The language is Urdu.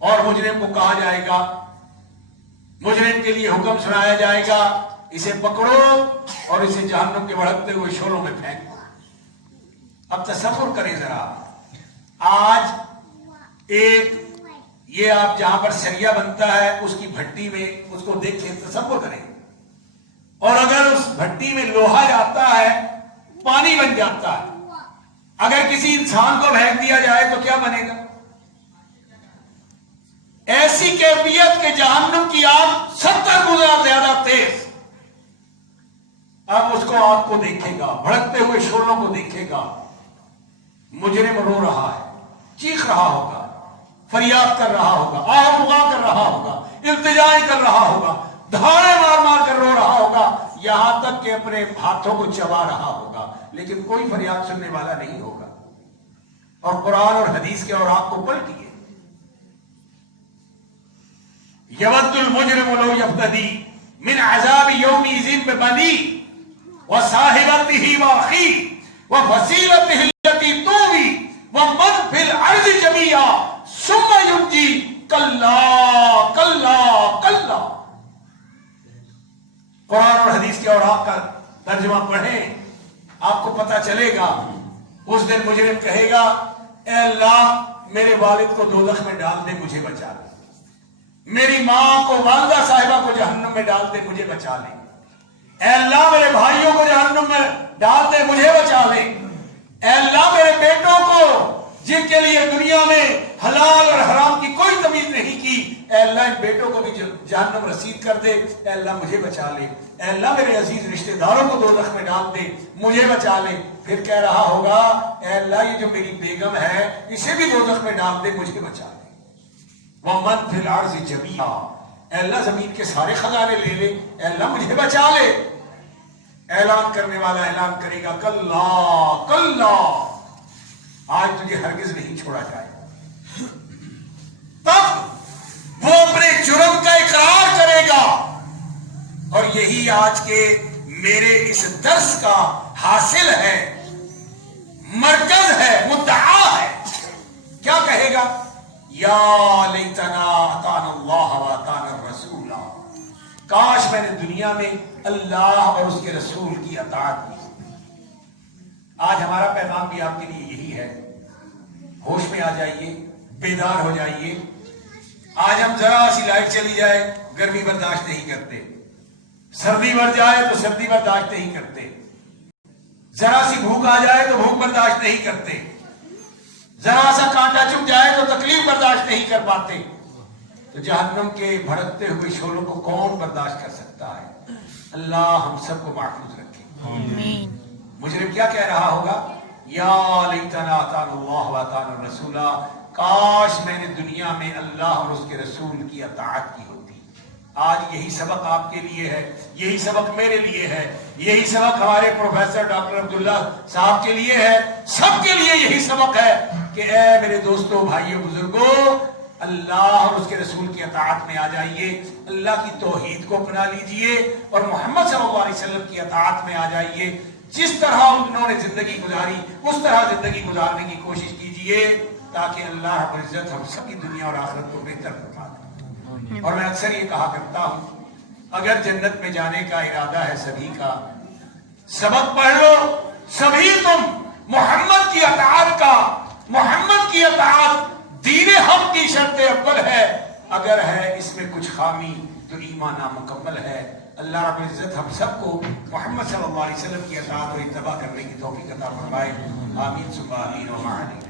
اور مجرم کو کہا جائے گا، مجرم کے لیے حکم سنایا جائے گا، اسے پکڑو اور اسے جہنم کے بھڑکتے ہوئے شعلوں میں پھینکو۔ اب تصور کریں ذرا، آج ایک یہ آپ جہاں پر سریا بنتا ہے اس کی بھٹی میں اس کو دیکھیں، تصور کریں، اور اگر اس بھٹی میں لوہا جاتا ہے پانی بن جاتا ہے، اگر کسی انسان کو پھینک دیا جائے تو کیا بنے گا؟ ایسی کیفیت کہ جہنم کی آگ 70 گنا زیادہ تیز۔ اب اس کو آگ کو دیکھے گا، بھڑکتے ہوئے شعلوں کو دیکھے گا، مجرم رو رہا ہے، چیخ رہا ہوگا، فریاد کر رہا ہوگا، آہ بغا کر رہا ہوگا، التجائے کر رہا ہوگا، دھاڑے مار مار کر رو رہا ہوگا، یہاں تک کہ اپنے ہاتھوں کو چبا رہا ہوگا، لیکن کوئی فریاد سننے والا نہیں ہوگا۔ اور قرآن اور حدیث کے اوراق کو پلٹیے، یود المجرم لو یفتدی من عذاب یومئذ ببنیہ وصاحبتہ واخیہ وفصیلتہ التی تؤوی ومن فی الارض جمیعا ثم ینجی کلا کلا کلا۔ قرآن اور حدیث کے اوراق کا ترجمہ پڑھیں، آپ کو پتا چلے گا۔ اس دن مجرم کہے گا، اے اللہ میرے والد کو دوزخ میں ڈال دے، مجھے بچا لے، میری ماں کو، والدہ صاحبہ کو جہنم میں ڈال دے، مجھے بچا لے، اے اللہ میرے بھائیوں کو جہنم میں ڈال دے، مجھے بچا لے، اے اللہ میرے بیٹوں کو جن کے لیے دنیا میں حلال اور حرام کی کوئی تمیز نہیں کی، اے اللہ ان بیٹوں کو بھی جہنم رسید کر دے، اے اللہ مجھے بچا لے، اے اللہ میرے عزیز رشتہ داروں کو دوزخ میں ڈال دے، مجھے بچا لے۔ پھر کہہ رہا ہوگا، اے اللہ یہ جو میری بیگم ہے اسے بھی دوزخ میں ڈال دے، مجھے بچا لے۔ وَمَنْ فِي الْأَرْضِ جَمِيعًا، اے اللہ زمین کے سارے خزانے لے لے، اے اللہ مجھے بچا لے۔ اعلان کرنے والا اعلان کرے گا، کلا کلا، آج تجھے ہرگز نہیں چھوڑا جائے گا۔ تب وہ اپنے جرم کا اقرار کرے گا، اور یہی آج کے میرے اس درس کا حاصل ہے، مرکز ہے، مدعا ہے۔ کیا کہے گا؟ یا لیتنا اطعنا اللہ واطعنا الرسول، کاش میں نے دنیا میں اللہ اور اس کے رسول کی اطاعت کی۔ آج ہمارا پیغام بھی آپ کے لیے یہی ہے، ہوش میں آ جائیے، بیدار ہو جائیے۔ آج ہم ذرا سی لائٹ چلی جائے گرمی برداشت نہیں کرتے، سردی بڑھ جائے تو سردی برداشت نہیں کرتے، ذرا سی بھوک آ جائے تو بھوک برداشت نہیں کرتے، ذرا سا کانٹا چپ جائے تو تکلیف برداشت نہیں کر پاتے۔ تو جہنم کے بھڑکتے ہوئے شعلوں کو کون برداشت کر سکتا ہے؟ اللہ ہم سب کو محفوظ رکھے۔ آمین۔ مجرم کیا کہہ رہا ہوگا؟ یا لیتنا اطعنا اللہ واطعنا الرسول، کاش میں نے دنیا میں اللہ اور اس کے رسول کی اطاعت کی ہوتی۔ آج یہی سبق آپ کے لیے ہے، یہی سبق میرے لیے ہے، یہی سبق ہمارے پروفیسر ڈاکٹر عبداللہ صاحب کے لیے ہے، سب کے لیے یہی سبق ہے کہ اے میرے دوستوں، بھائیوں، بزرگوں، اللہ اور اس کے رسول کی اطاعت میں آ جائیے، اللہ کی توحید کو اپنا لیجئے اور محمد صلی اللہ علیہ وسلم کی اطاعت میں آ جائیے۔ جس طرح انہوں نے زندگی گزاری اس طرح زندگی گزارنے کی کوشش کیجئے، تاکہ اللہ رب العزت ہم سب کی دنیا اور آخرت کو بہتر فرما دے۔ اور میں اکثر یہ کہا کرتا ہوں، اگر جنت میں جانے کا ارادہ ہے سبھی کا، سبق پڑھ لو، سبھی تم محمد کی اطاعت کا، محمد کی اطاعت دین حق کی شرط اول ہے، اگر ہے اس میں کچھ خامی تو ایمان نامکمل ہے۔ اللہ رب العزت ہم سب کو محمد صلی اللہ علیہ وسلم کی اطاعت اور اتباع کرنے کی توفیق عطا فرمائے۔ آمین ثم آمین و آمین۔